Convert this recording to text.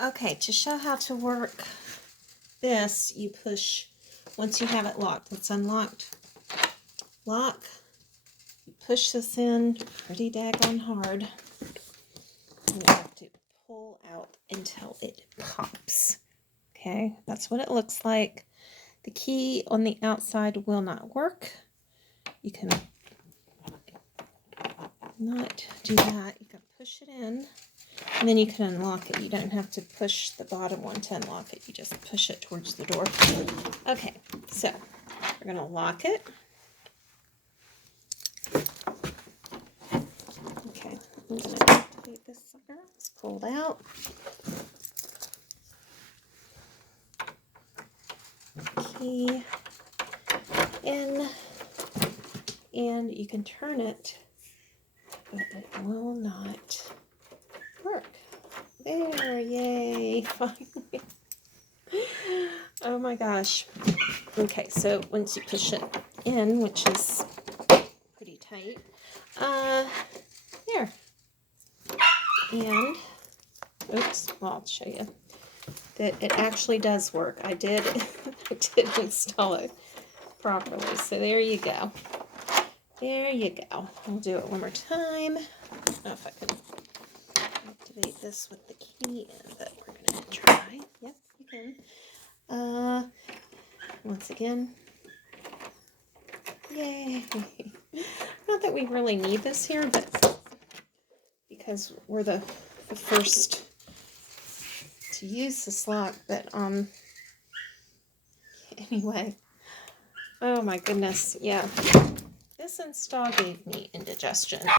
Okay, to show how to work this, you push, once you have it locked, it's unlocked, lock, you push this in pretty daggone hard, and you have to pull out until it pops. Okay, that's what it looks like. The key on the outside will not work. You can not do that. You can push it in, and then you can unlock it. You don't have to push the bottom one to unlock it. You just push it towards the door. Okay, so we're going to lock it. Okay, I'm going to activate this sucker. It's pulled out. Key in, and you can turn it, but it will not work. There, yay, finally. Oh my gosh. Okay, so once you push it in, which is pretty tight, there. And, oops, well, I'll show you that it actually does work. I did install it properly. So there you go. There you go. I'll do it one more time. I don't know if I can activate this with the key in, but we're going to try. Yep, you can. Once again. Yay. Not that we really need this here, but because we're the first to use this lock, but anyway. Oh my goodness, yeah. This install gave me indigestion.